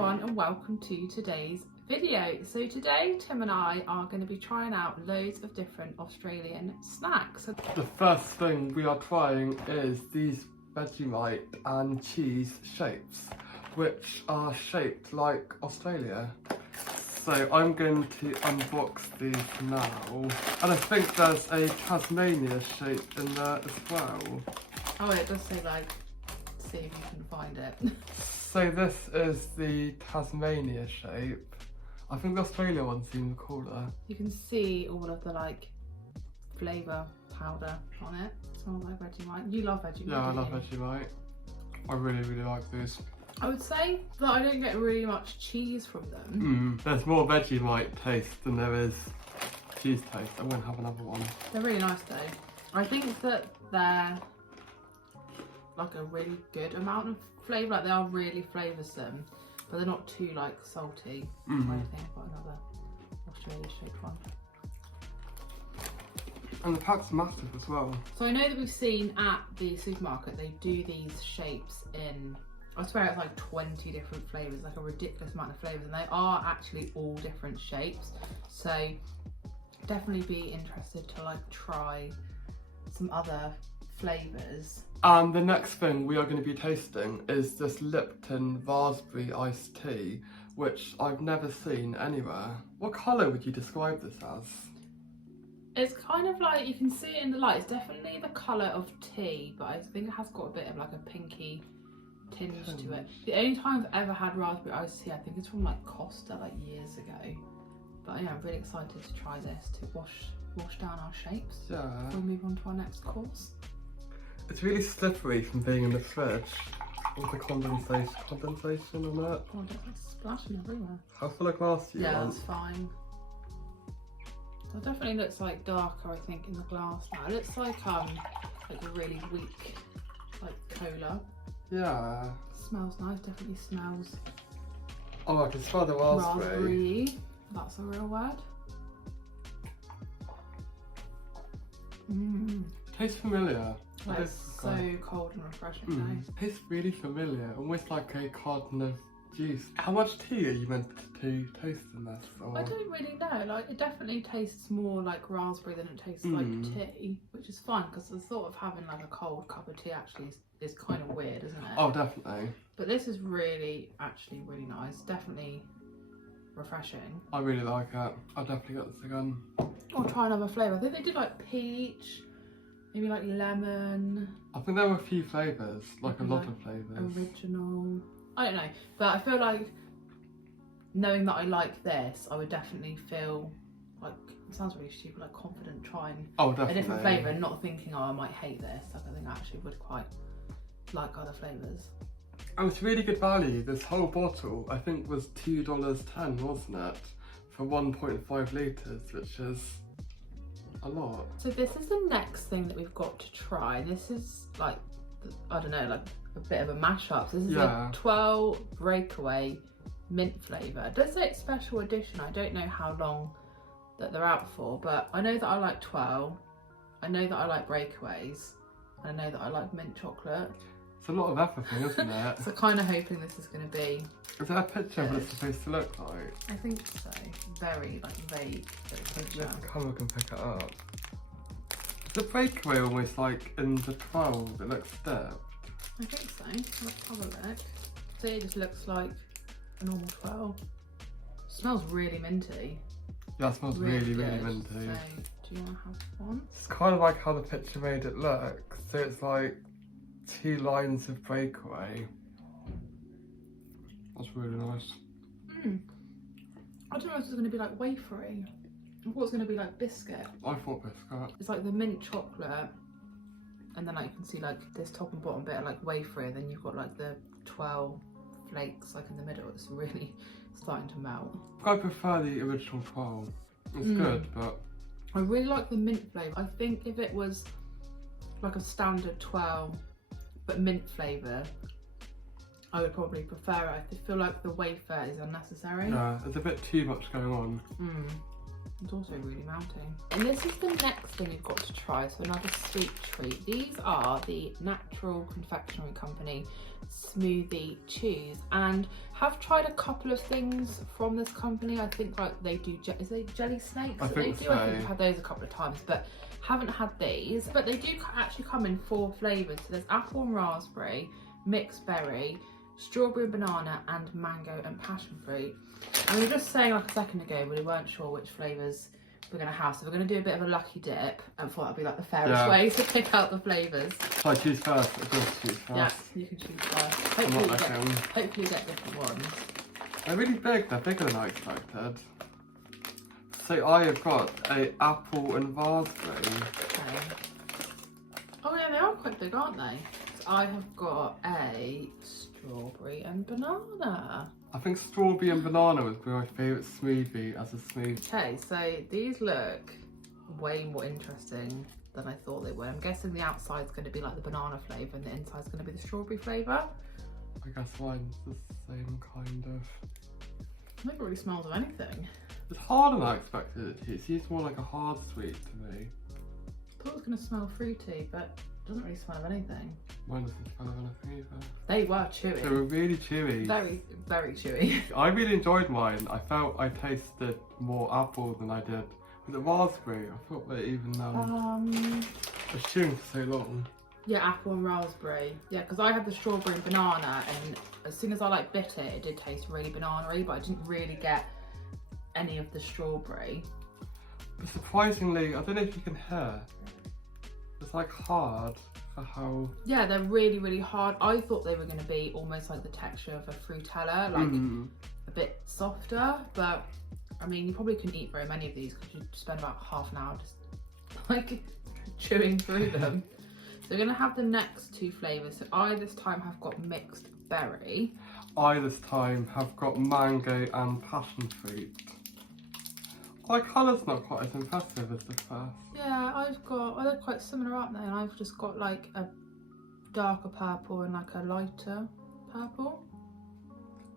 everyone and welcome to today's video. So today Tim and I are going to be trying out loads of different Australian snacks. The first thing we are trying is these Vegemite and cheese shapes, which are shaped like Australia. So I'm going to unbox these now. And I think there's a Tasmania shape in there as well. Oh, it does say like, see if you can find it. So this is the Tasmania shape. I think the Australia one seems cooler. You can see all of the like flavour powder on it. Smells like Vegemite. You love Vegemite. Yeah, I love Vegemite. I really like these. I would say that I don't get really much cheese from them. There's more Vegemite taste than there is cheese taste. I'm going to have another one. They're really nice though. I think that they're like a really good amount of flavour. Like they are really flavoursome, but they're not too like salty or anything. I've got another Australia shaped one. And the pack's massive as well. So I know that we've seen at the supermarket they do these shapes in, I swear it's like 20 different flavours, like a ridiculous amount of flavours, and they are actually all different shapes. So definitely be interested to like try some other flavours. And the next thing we are going to be tasting is this Lipton Raspberry Iced Tea, which I've never seen anywhere. What colour would you describe this as? It's kind of like, you can see it in the light, it's definitely the colour of tea, but I think it has got a bit of like a pinky tinge to it. The only time I've ever had raspberry iced tea, I think it's from like Costa, like years ago. But yeah, I'm really excited to try this, to wash down our shapes. Yeah. We'll move on to our next course. It's really slippery from being in the fridge. All the condensation on it. Oh, it's splashing everywhere. How full of glass do you Yeah, want? that's fine. It definitely looks like darker, I think, in the glass now. It looks like a really weak, like cola. Yeah. Smells nice, definitely smells Oh, I can smell the raspberry. raspberry. That's a real word. Tastes familiar. Like it's so cold and refreshing now. Tastes really familiar, almost like a carton of juice. How much tea are you meant to taste in this? Or? I don't really know, like it definitely tastes more like raspberry than it tastes like tea, which is fun because the thought of having like a cold cup of tea actually is kind of weird, isn't it? Oh, definitely. But this is actually really nice, definitely refreshing. I really like it. I'll definitely get this again. I'll try another flavour. I think they did like peach, maybe like lemon. I think there were a few flavours, like a lot of flavours. Original. I don't know, but I feel like knowing that I like this, I would definitely feel like, it sounds really stupid, like confident trying a different flavour and not thinking, oh, I might hate this. Like I think I actually would quite like other flavours. And it's really good value. This whole bottle, I think, was $2.10, wasn't it? For 1.5 litres, which is a lot. So this is the next thing that we've got to try. This is like, I don't know, like a bit of a mashup. So this is a 12 Breakaway Mint flavour. It does say it's special edition. I don't know how long that they're out for, but I know that I like 12. I know that I like Breakaways. And I know that I like mint chocolate. It's a lot of everything, isn't it? So kind of hoping this is going to be. Is there a picture of what it's supposed to look like? I think so. Very like vague picture. The camera can pick it up. The Breakaway almost like in the 12, it looks dipped. I think so. Let's have a look. So it just looks like a normal 12. Smells really minty. Yeah, it smells really minty. So, do you want to have one? It's kind of like how the picture made it look. So it's like 2 lines of Breakaway. That's really nice. I don't know if it's going to be like wafery. I thought it was going to be like biscuit. I thought biscuit. It's like the mint chocolate, and then like you can see like this top and bottom bit are like wafery, and then you've got like the 12 flakes like in the middle. It's really starting to melt. I prefer the original 12. It's good, but I really like the mint flavour. I think if it was like a standard 12 but mint flavour, I would probably prefer it. I feel like the wafer is unnecessary. Yeah, there's a bit too much going on. It's also really melting. And this is the next thing we've got to try, so another sweet treat. These are the Natural Confectionery Company Smoothie Cheese, and have tried a couple of things from this company. I think like they do, is it jelly snakes? I think they do. So. I think I've had those a couple of times, but haven't had these. But they do actually come in 4 flavours. So there's apple and raspberry, mixed berry, strawberry and banana, and mango and passion fruit. And we were just saying like a second ago, we weren't sure which flavours we're going to have, so we're going to do a bit of a lucky dip and thought that'd be like the fairest way to pick out the flavours. Shall I choose first? I just choose first. Yes, you can choose first. Hopefully you get different ones. They're really big, they're bigger than I expected. So I have got a apple and raspberry. Okay. Oh yeah, they are quite big, aren't they? So I have got a strawberry and banana. I think strawberry and banana was my favourite smoothie as a smoothie. Okay, so these look way more interesting than I thought they were. I'm guessing the outside's going to be like the banana flavour and the inside's going to be the strawberry flavour. I guess mine's the same kind of. It never really smells of anything. It's harder than I expected it to. It seems more like a hard sweet to me. I thought it was going to smell fruity, but it doesn't really smell of anything. Mine doesn't smell of anything either. They were chewy. They were really chewy. Very, very chewy. I really enjoyed mine. I felt I tasted more apple than I did with the raspberry. I thought that even I was chewing for so long. Yeah, apple and raspberry. Yeah, because I had the strawberry and banana, and as soon as I like bit it, it did taste really banana-y, but I didn't really get any of the strawberry. But surprisingly, I don't know if you can hear, it's like hard for how... Yeah, they're really, really hard. I thought they were going to be almost like the texture of a Fruitella, like a bit softer, but I mean, you probably couldn't eat very many of these because you'd spend about half an hour just like chewing through them. So we're going to have the next 2 flavours. So I this time have got mixed berry. I this time have got mango and passion fruit. My colour's not quite as impressive as the first. Yeah, I've got, well, they're quite similar, aren't they? And I've just got like a darker purple and like a lighter purple.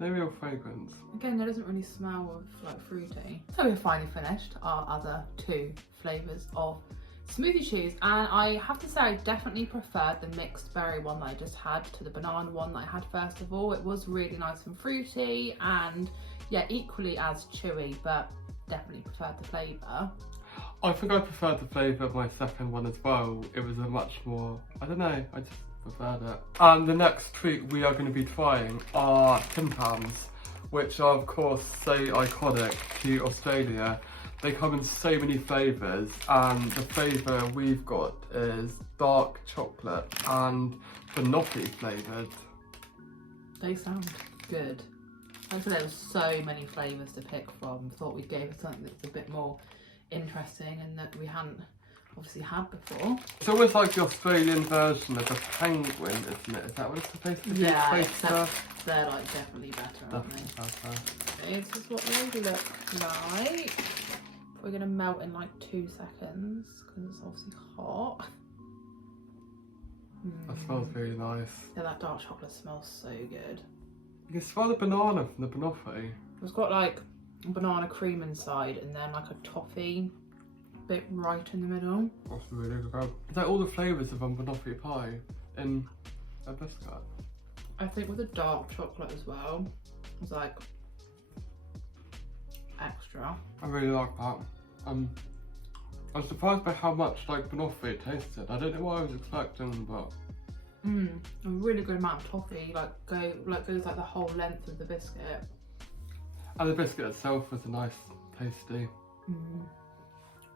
No real fragrance. Again, it doesn't really smell of like fruity. So we've finally finished our other 2 flavours of Smoothie Cheese, and I have to say I definitely preferred the mixed berry one that I just had to the banana one that I had first of all. It was really nice and fruity and yeah, equally as chewy, but definitely preferred the flavour. I think I preferred the flavour of my second one as well. It was a much more, I don't know, I just preferred it. And the next treat we are going to be trying are Tams, which are of course so iconic to Australia. They come in so many flavours, and the flavour we've got is dark chocolate and banoffee flavoured. They sound good. Like I said, there were so many flavours to pick from. Thought we'd go for something that's a bit more interesting and that we hadn't obviously had before. It's almost like the Australian version of a penguin, isn't it? Is that what it's supposed to be? Yeah, except they're like definitely better, aren't they? Better. This is what they look like. We're going to melt in like 2 seconds because it's obviously hot. That smells really nice. Yeah, that dark chocolate smells so good. You can smell the banana from the banoffee. It's got like banana cream inside and then like a toffee bit right in the middle. That's really good. Is that all the flavours of banoffee pie in a biscuit? I think with the dark chocolate as well, it's like extra. I really like that. I was surprised by how much like banoffee it tasted. I don't know what I was expecting, but a really good amount of toffee, goes like the whole length of the biscuit. And the biscuit itself was a nice, tasty.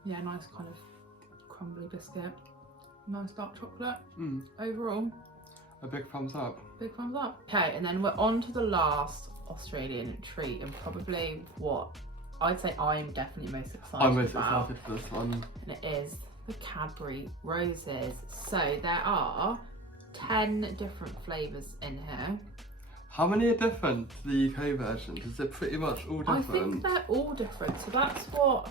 Yeah, nice kind of crumbly biscuit. Nice dark chocolate. Overall, a big thumbs up. Big thumbs up. Okay, and then we're on to the last Australian treat, and probably what I'd say I'm definitely most excited I'm most about. excited for this one. And it is the Cadbury Roses. So there are 10 different flavours in here. How many are different to the UK versions? Is it pretty much all different? I think they're all different. So that's what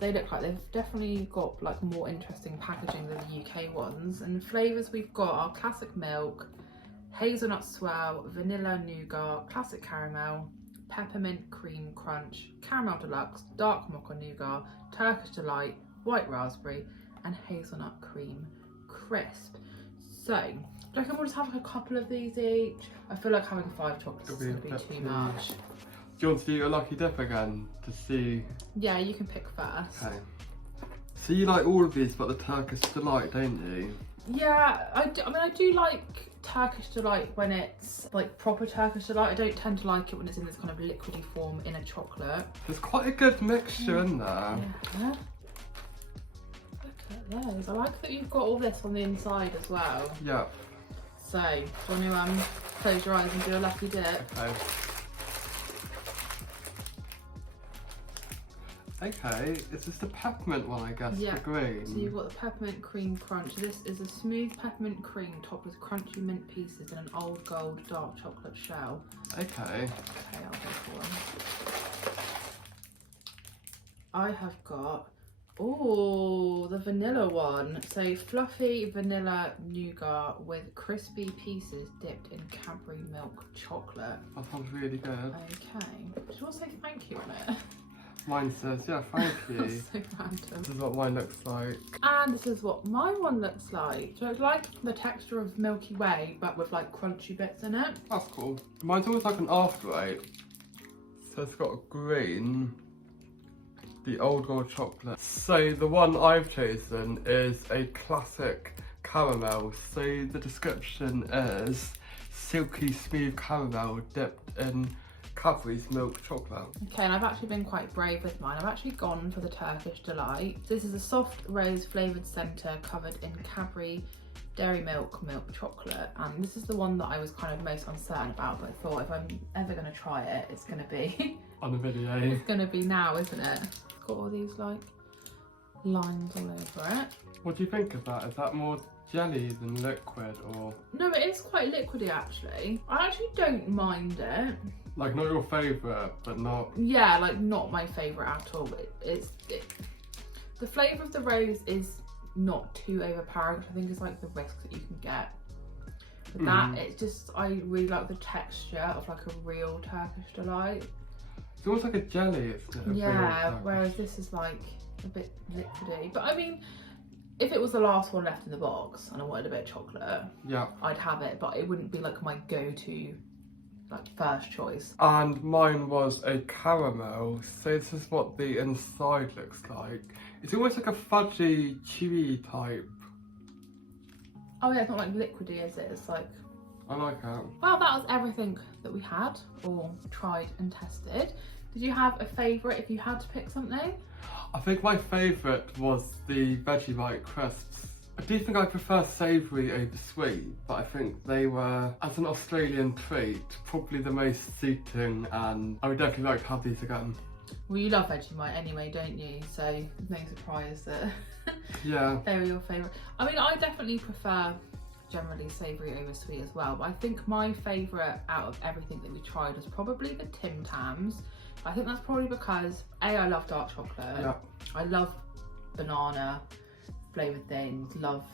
they look like. They've definitely got like more interesting packaging than the UK ones. And flavours we've got are classic milk, hazelnut swirl, vanilla nougat, classic caramel, Peppermint Cream Crunch, Caramel Deluxe, Dark Mocha Nougat, Turkish Delight, White Raspberry, and Hazelnut Cream Crisp. So, do you reckon we'll just have like a couple of these each? I feel like having 5 chocolates is going to be too much. Do you want to do your lucky dip again to see? Yeah, you can pick first. Okay. So you like all of these but the Turkish Delight, don't you? Yeah, I mean I do like Turkish Delight when it's like proper Turkish Delight. I don't tend to like it when it's in this kind of liquidy form in a chocolate. There's quite a good mixture in there. Yeah. Look at those. I like that you've got all this on the inside as well. Yeah. So, do you want to close your eyes and do a lucky dip? Okay. Okay, it's just the peppermint one, I guess, yeah. the green. So you've got the peppermint cream crunch. This is a smooth peppermint cream topped with crunchy mint pieces and an old gold dark chocolate shell. Okay. Okay, I'll go for one. I have got, oh, the vanilla one. So fluffy vanilla nougat with crispy pieces dipped in Cadbury milk chocolate. That sounds really good. Okay. Should you also say thank you on it? Mine says, yeah, thank you. That's so random. This is what mine looks like. And this is what my one looks like. So it's like the texture of Milky Way, but with like crunchy bits in it. That's cool. Mine's almost like an after eight. So it's got green, the old gold chocolate. So the one I've chosen is a classic caramel. So the description is silky smooth caramel dipped in Cadbury's milk chocolate. Okay, and I've actually been quite brave with mine. I've actually gone for the Turkish Delight. This is a soft rose flavoured centre covered in Cadbury dairy milk chocolate, and this is the one that I was kind of most uncertain about, but I thought if I'm ever going to try it, it's going to be on the video. It's going to be now, isn't it? It's got all these like lines all over it. What do you think of that? Is that more jelly than liquid, or? No, it is quite liquidy actually. I actually don't mind it. Like not your favourite, but not... Yeah, like not my favourite at all. The flavour of the rose is not too overpowering, which I think is like the risk that you can get. But that, it's just, I really like the texture of like a real Turkish Delight. It's almost like a jelly, isn't it? Yeah, whereas this is like a bit liquidy. But I mean, if it was the last one left in the box and I wanted a bit of chocolate, yeah, I'd have it, but it wouldn't be like my go-to like first choice. And mine was a caramel, so this is what the inside looks like. It's almost like a fudgy, chewy type. Oh yeah, it's not like liquidy, is it? It's like... I like it. Well, that was everything that we had, or tried and tested. Did you have a favourite if you had to pick something? I think my favourite was the Vegemite crisps. I do think I prefer savoury over sweet, but I think they were, as an Australian treat, probably the most suiting, and I would definitely like to have these again. Well, you love Vegemite anyway, don't you? So no surprise that yeah, they were your favourite. I mean, I definitely prefer generally savoury over sweet as well, but I think my favourite out of everything that we tried was probably the Tams. I think that's probably because I love dark chocolate. Yeah. I love banana flavoured things, love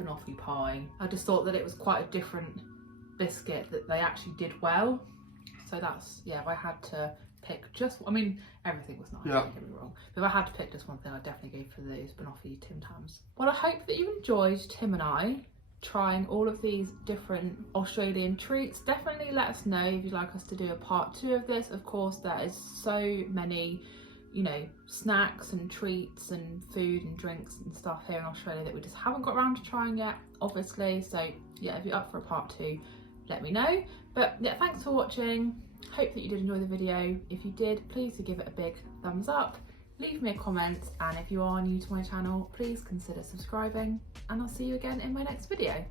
banoffee pie. I just thought that it was quite a different biscuit that they actually did well. So that's, yeah, if I had to pick just, I mean, everything was nice, don't get me wrong. But if I had to pick just one thing, I'd definitely go for those banoffee Tams. Well, I hope that you enjoyed Tim and I trying all of these different Australian treats. Definitely let us know if you'd like us to do a part 2 of this. Of course, there is so many, you know, snacks and treats and food and drinks and stuff here in Australia that we just haven't got around to trying yet, obviously. So yeah, if you're up for a part 2, let me know. But yeah, thanks for watching. Hope that you did enjoy the video. If you did, please do give it a big thumbs up. Leave me a comment, and if you are new to my channel, please consider subscribing, and I'll see you again in my next video.